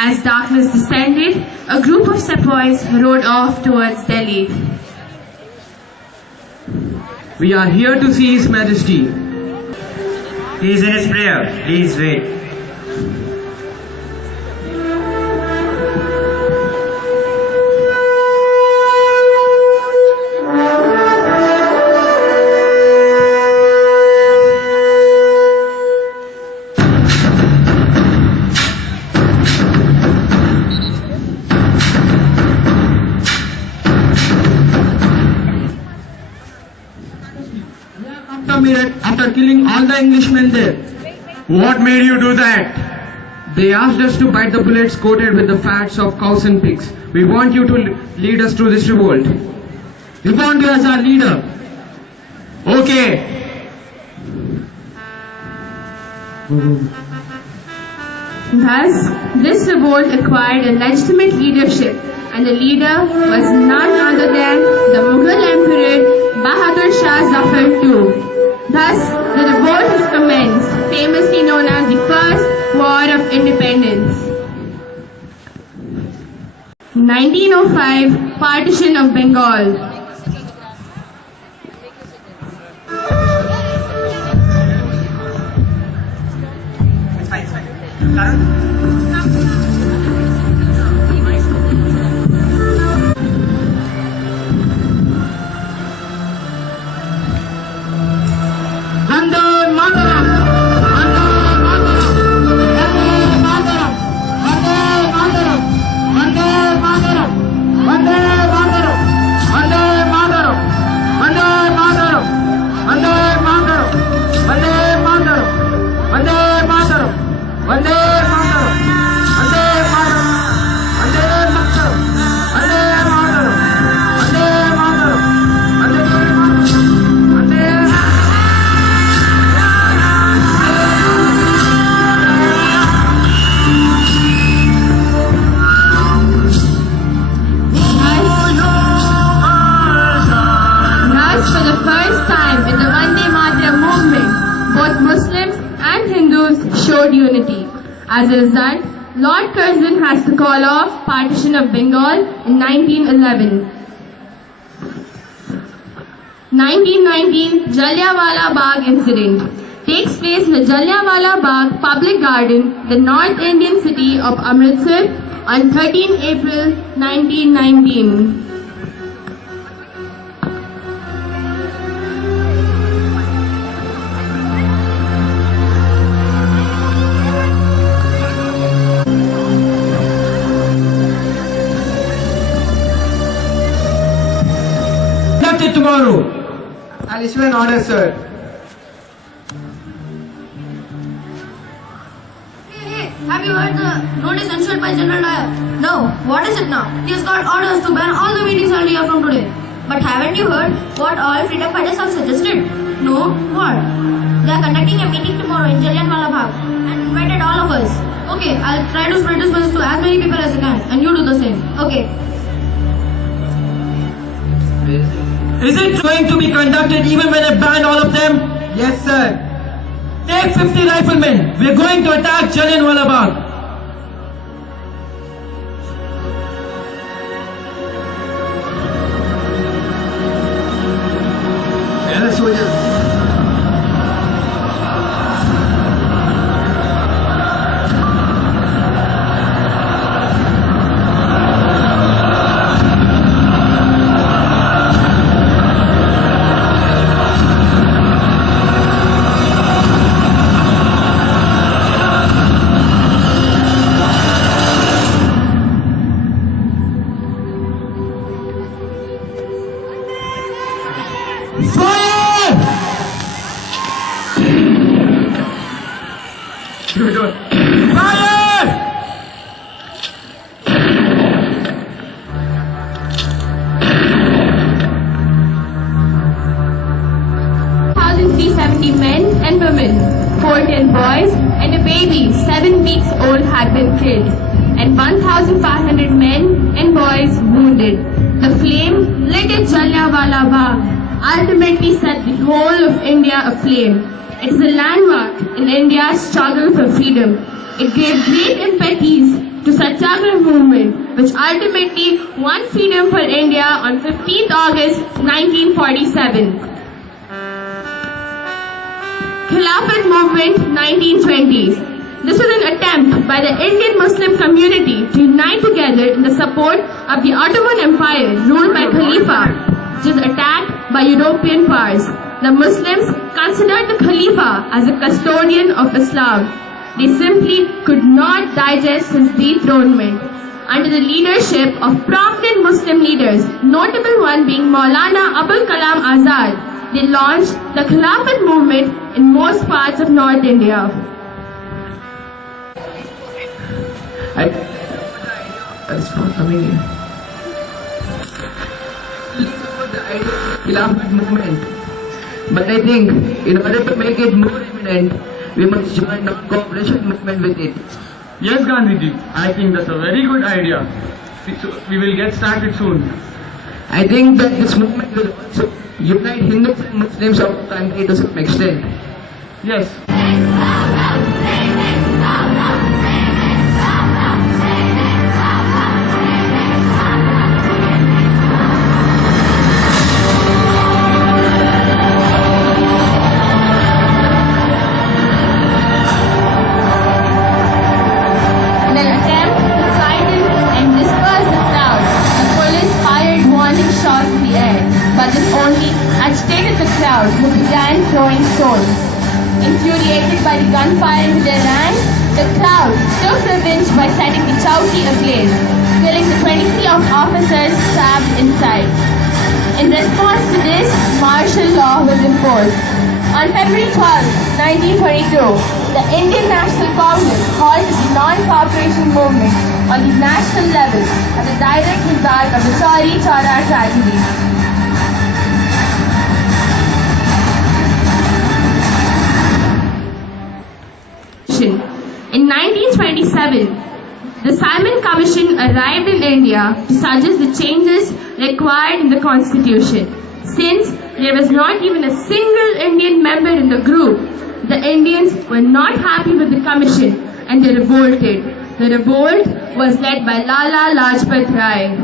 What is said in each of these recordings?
As darkness descended, a group of sepoys rode off towards Delhi. We are here to see His Majesty. He is in his prayer. Please wait. After killing all the Englishmen there. What made you do that? They asked us to bite the bullets coated with the fats of cows and pigs. We want you to lead us through this revolt. We want you as our leader. Okay. Thus, this revolt acquired a legitimate leadership, and the leader was none other than the Mughal Emperor Bahadur Shah Zafar II. Thus, the revolt has commenced, famously known as the First War of Independence. 1905, Partition of Bengal. Unity. As a result, Lord Curzon has to call off Partition of Bengal in 1911. 1919 Jallianwala Bagh incident takes place in the Jallianwala Bagh Public Garden, the North Indian city of Amritsar, on 13 April 1919. Tomorrow. I'll issue an order, sir. Hey, have you heard the notice issued by General Dyer? No. What is it now? He has got orders to ban all the meetings held here from today. But haven't you heard what all freedom fighters have suggested? No? What? They are conducting a meeting tomorrow in Jallianwala Bagh and invited all of us. Okay, I'll try to spread this message to as many people as I can, and you do the same. Okay. Is it going to be conducted even when I ban all of them? Yes, sir. Take 50 riflemen. We're going to attack Jallianwala Bagh. Fire! 1,370 men and women, 14 boys and a baby 7 weeks old had been killed, and 1,500 men and boys wounded. The flame lit at Jallianwala Bagh ultimately set the whole of India aflame. It is a landmark in India's struggle for freedom. It gave great impetus to Satyagraha movement, which ultimately won freedom for India on 15th August 1947. Khilafat movement 1920s. This was an attempt by the Indian Muslim community to unite together in the support of the Ottoman Empire ruled by Khalifa, which was attacked by European powers. The Muslims considered the Khalifa as a custodian of Islam. They simply could not digest his dethronement. Under the leadership of prominent Muslim leaders, notable one being Maulana Abul Kalam Azad, they launched the Khilafat movement in most parts of North India. It's not coming in. The idea of Khilafat movement. But I think in order to make it more imminent, we must join the cooperation movement with it. Yes, Gandhiji, I think that's a very good idea. We will get started soon. I think that this movement will also unite Hindus and Muslims of the country to some extent. Yes. In an attempt to frighten and disperse the crowd, the police fired warning shots in the air, but this only agitated the crowd, who began throwing stones. Infuriated by the gunfire into their ranks, the crowd took revenge by setting the chowki ablaze, killing the 23 officers trapped inside. In response to this, martial law was imposed. On February 12, 1922, the Indian National Congress halted the non-cooperation movement on the national level as a direct result of the Chauri Chaura tragedy. In 1927, the Simon Commission arrived in India to suggest the changes required in the constitution. Since there was not even a single Indian member in the group, the Indians were not happy with the commission and they revolted. The revolt was led by Lala Lajpat Rai.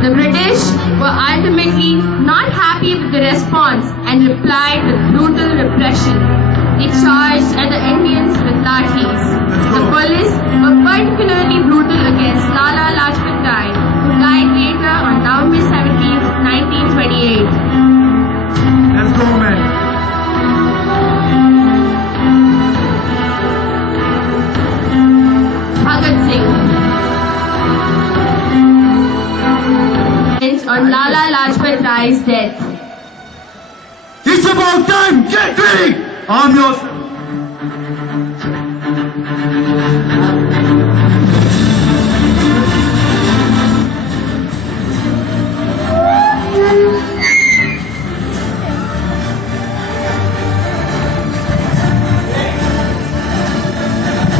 The British were ultimately not happy with the response and replied with brutal repression. They charged at the Indians with lathis. The police were particularly brutal against Lala Lajpat Rai, who died later on November 17, 1928. Let's go, man. Bhagat Singh. On Lala Lajpat Rai's death. It's about time! Get ready! Arm yourself!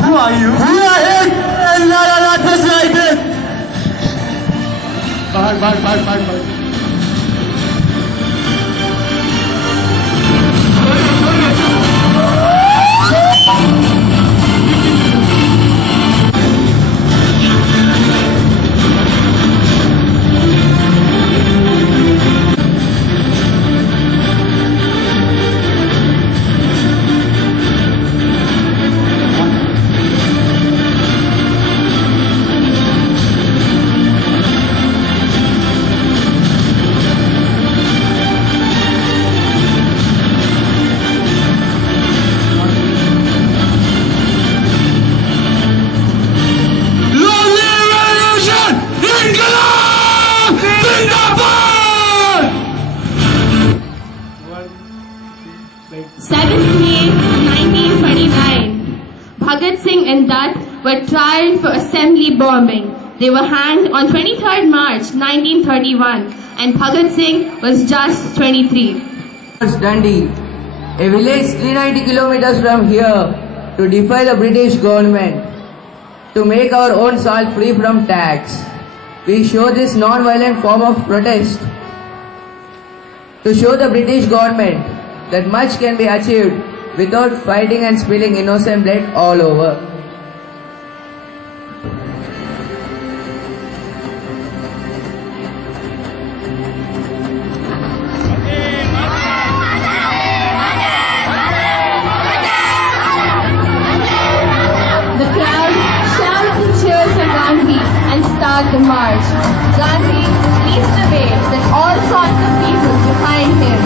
Who are you? We are here and Lala Lajpat Rai dead! Bye. Bhagat Singh and Dutt were tried for assembly bombing. They were hanged on 23rd March 1931 and Bhagat Singh was just 23. Dundee, a village 390 kilometers from here, to defy the British government, to make our own salt free from tax. We show this non-violent form of protest to show the British government that much can be achieved without fighting and spilling innocent blood all over. The crowd shouts and cheers for Gandhi and start the march. Gandhi leads the way with all sorts of people behind him.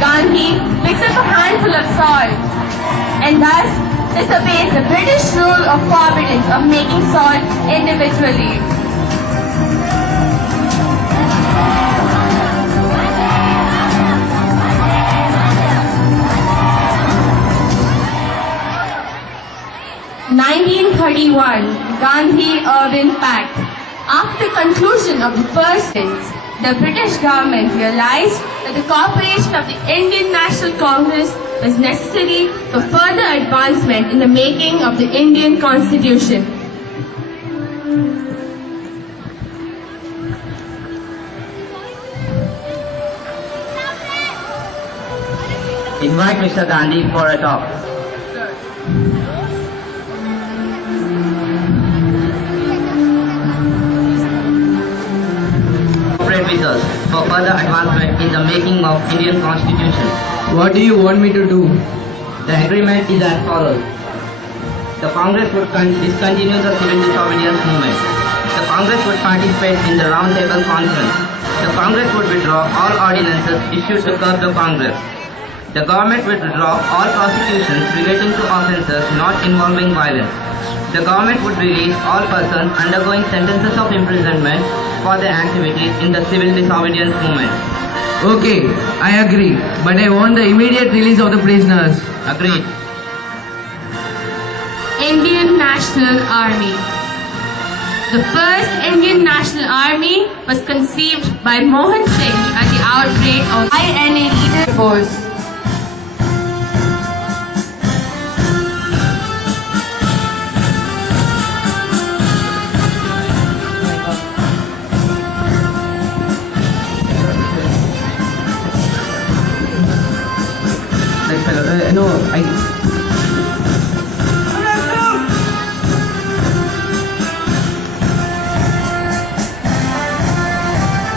Gandhi picks up a handful of salt and thus disobeys the British rule of forbiddance of making salt individually. Gandhi-Irvine Pact. After conclusion of the first phase, the British government realized that the cooperation of the Indian National Congress was necessary for further advancement in the making of the Indian Constitution. Invite Mr. Gandhi for a talk. Cooperate with us for further advancement in the making of Indian Constitution. What do you want me to do? The agreement is as follows. The Congress would discontinue the civil disobedience movement. The Congress would participate in the Round Table Conference. The Congress would withdraw all ordinances issued to curb the Congress. The government would withdraw all prosecutions relating to offences not involving violence. The government would release all persons undergoing sentences of imprisonment for their activities in the civil disobedience movement. Okay, I agree, but I want the immediate release of the prisoners. Agreed. Indian National Army. The first Indian National Army was conceived by Mohan Singh at the outbreak of INA leader force.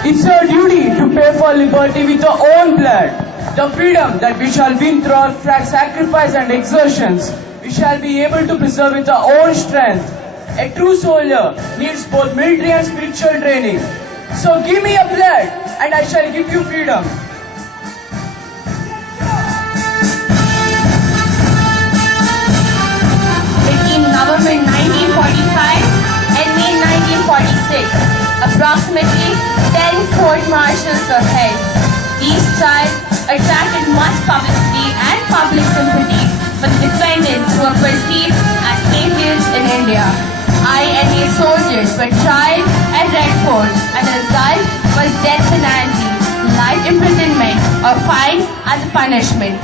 It's our duty to pay for liberty with our own blood. The freedom that we shall win through our sacrifice and exertions, we shall be able to preserve with our own strength. A true soldier needs both military and spiritual training. So give me your blood and I shall give you freedom. Between November 1945 Approximately 10 court-martials were held. These trials attracted much publicity and public sympathy for the defendants who were perceived as patriots in India. INA soldiers were tried at Red Fort, and the result was death penalty, life imprisonment, or fine as a punishment.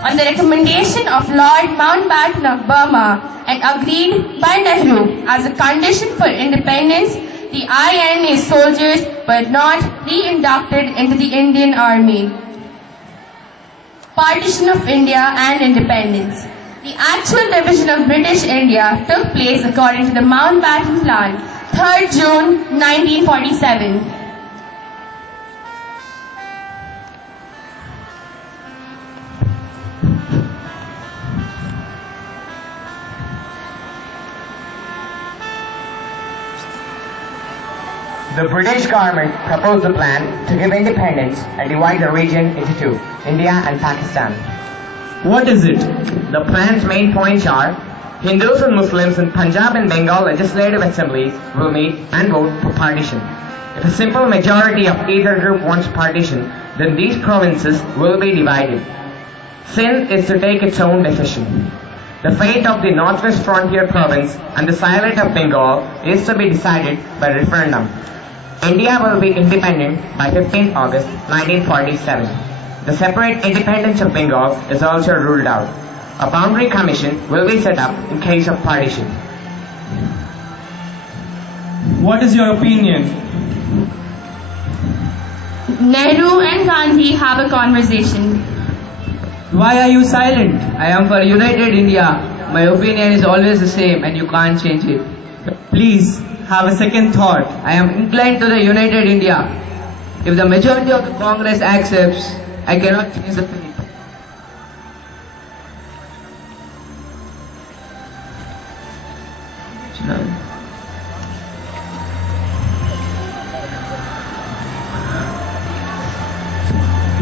On the recommendation of Lord Mountbatten of Burma and agreed by Nehru as a condition for independence, the INA soldiers were not re-inducted into the Indian Army. Partition of India and independence. The actual division of British India took place according to the Mountbatten Plan, 3rd June 1947. The British government proposed a plan to give independence and divide the region into two, India and Pakistan. What is it? The plan's main points are: Hindus and Muslims in Punjab and Bengal legislative assemblies will meet and vote for partition. If a simple majority of either group wants partition, then these provinces will be divided. Sindh is to take its own decision. The fate of the Northwest Frontier Province and the Silate of Bengal is to be decided by referendum. India will be independent by 15th August 1947. The separate independence of Bengal is also ruled out. A boundary commission will be set up in case of partition. What is your opinion? Nehru and Gandhi have a conversation. Why are you silent? I am for United India. My opinion is always the same and you can't change it. Please, have a second thought. I am inclined to the United India. If the majority of the Congress accepts, I cannot change the fate.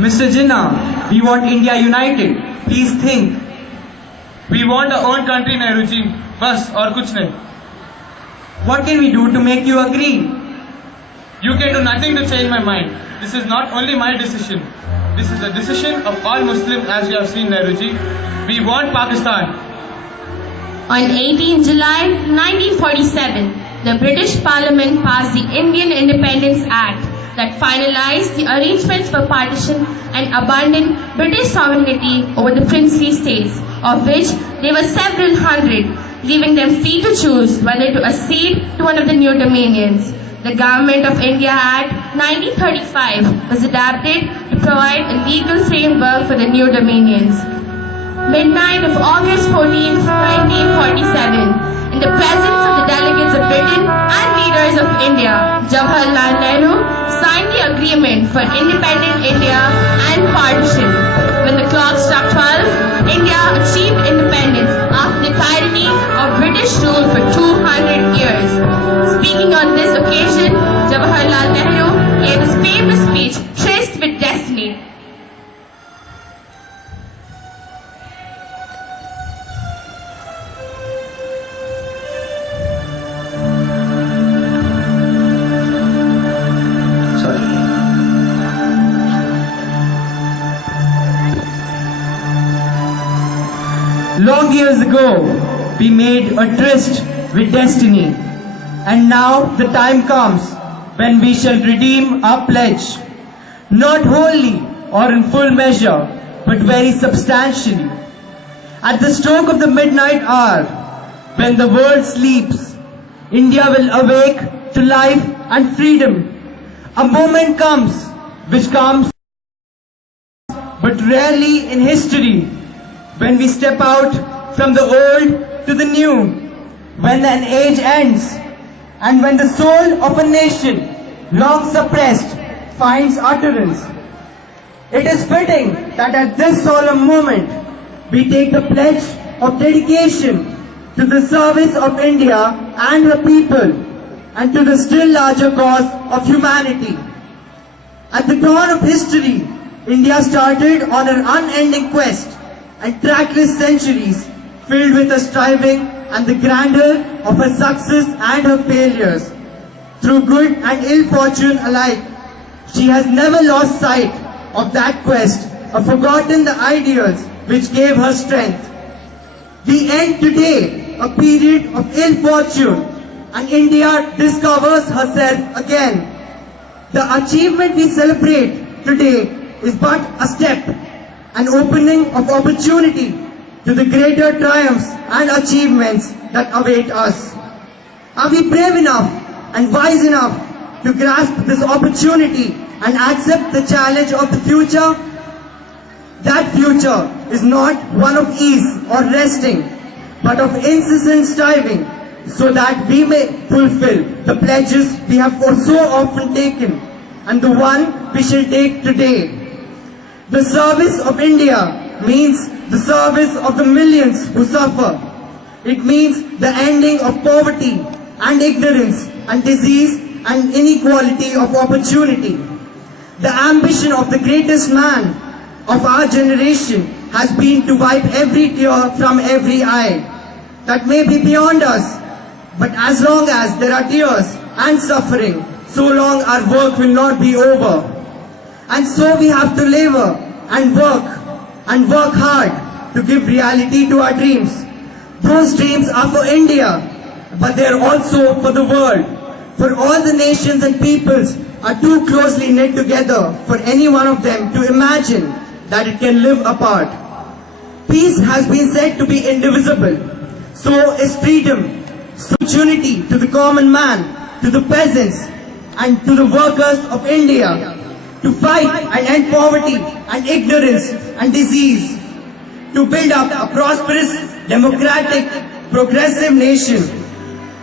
Mr. Jinnah, we want India united. Please think. We want our own country, Nehruji. Bas, aur kuch nahi. What can we do to make you agree? You can do nothing to change my mind. This is not only my decision. This is the decision of all Muslims, as you have seen, Nehruji. We want Pakistan. On 18 July 1947, the British Parliament passed the Indian Independence Act that finalized the arrangements for partition and abandoned British sovereignty over the princely states, of which there were several hundred, leaving them free to choose whether to accede to one of the new dominions. The Government of India Act 1935 was adapted to provide a legal framework for the new dominions. Midnight of August 14, 1947, in the presence of the delegates of Britain and leaders of India, Jawaharlal Nehru signed the agreement for independent India and partition. When the clock struck 12, India achieved independence after the tyranny of British rule for 200 years. Speaking on this occasion, Jawaharlal Nehru gave his famous speech, Tryst with Destiny. Long years ago, we made a tryst with destiny, and now the time comes when we shall redeem our pledge, not wholly or in full measure, but very substantially. At the stroke of the midnight hour, when the world sleeps, India will awake to life and freedom. A moment comes which comes but rarely in history, when we step out from the old to the new, when an age ends, and when the soul of a nation, long suppressed, finds utterance. It is fitting that at this solemn moment, we take the pledge of dedication to the service of India and her people, and to the still larger cause of humanity. At the dawn of history, India started on an unending quest and trackless centuries filled with her striving and the grandeur of her success and her failures. Through good and ill fortune alike, she has never lost sight of that quest or forgotten the ideals which gave her strength. We end today a period of ill fortune, and India discovers herself again. The achievement we celebrate today is but a step, an opening of opportunity to the greater triumphs and achievements that await us. Are we brave enough and wise enough to grasp this opportunity and accept the challenge of the future? That future is not one of ease or resting, but of incessant striving, so that we may fulfill the pledges we have for so often taken, and the one we shall take today. The service of India means the service of the millions who suffer. It means the ending of poverty and ignorance and disease and inequality of opportunity. The ambition of the greatest man of our generation has been to wipe every tear from every eye. That may be beyond us, but as long as there are tears and suffering, so long our work will not be over. And so we have to labor and work hard to give reality to our dreams. Those dreams are for India, but they are also for the world. For all the nations and peoples are too closely knit together for any one of them to imagine that it can live apart. Peace has been said to be indivisible. So is freedom, so opportunity to the common man, to the peasants, and to the workers of India, to fight and end poverty and ignorance and disease, to build up a prosperous, democratic, progressive nation,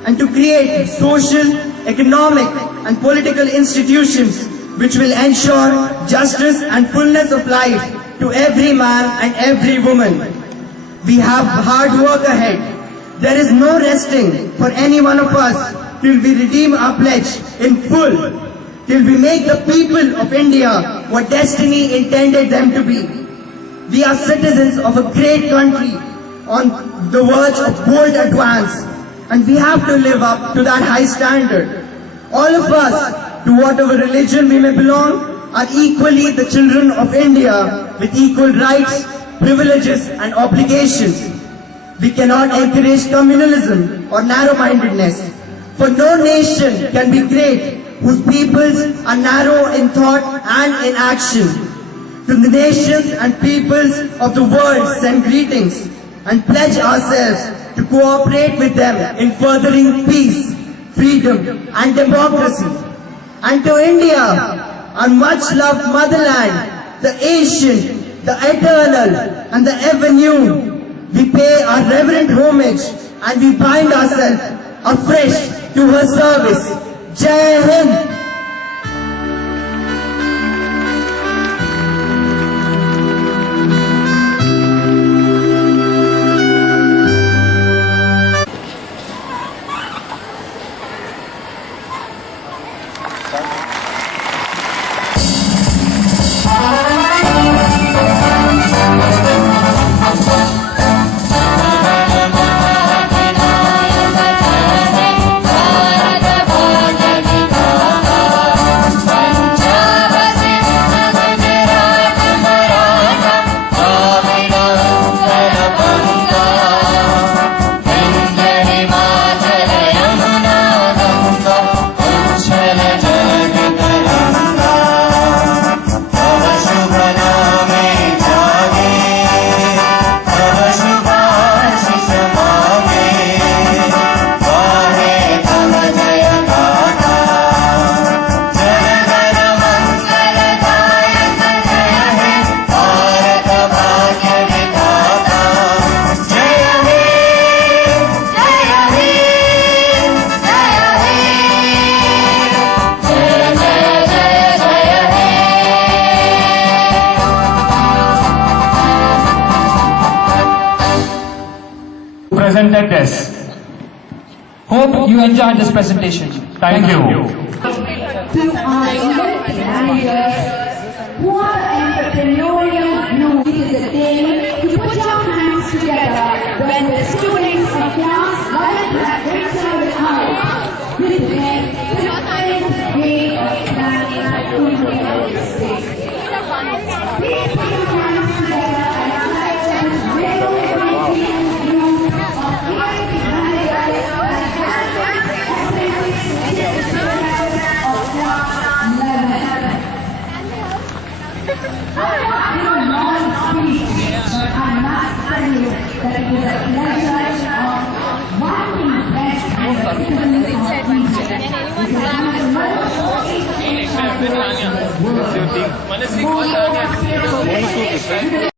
and to create social, economic, and political institutions which will ensure justice and fullness of life to every man and every woman. We have hard work ahead. There is no resting for any one of us till we redeem our pledge in full, till we make the people of India what destiny intended them to be. We are citizens of a great country on the verge of bold advance, and we have to live up to that high standard. All of us, to whatever religion we may belong, are equally the children of India with equal rights, privileges and obligations. We cannot encourage communalism or narrow-mindedness, for no nation can be great whose peoples are narrow in thought and in action. To the nations and peoples of the world send greetings and pledge ourselves to cooperate with them in furthering peace, freedom and democracy. And to India, our much-loved motherland, the ancient, the eternal and the ever-new, we pay our reverent homage and we bind ourselves afresh to her service. Jai Hind! Presented this. Hope you enjoyed this presentation. Thank you. To our young pioneers who are entrepreneurial, no, it is a day to put your hands together when the students of class 11 have entered the house. With them, United States. Please put your hands together and accept this revolutionary youth of United States I have no long speech, but I must tell you that it is a pleasure of watching best in the citizens of Egypt. It is one of the most ancient cultures in the world.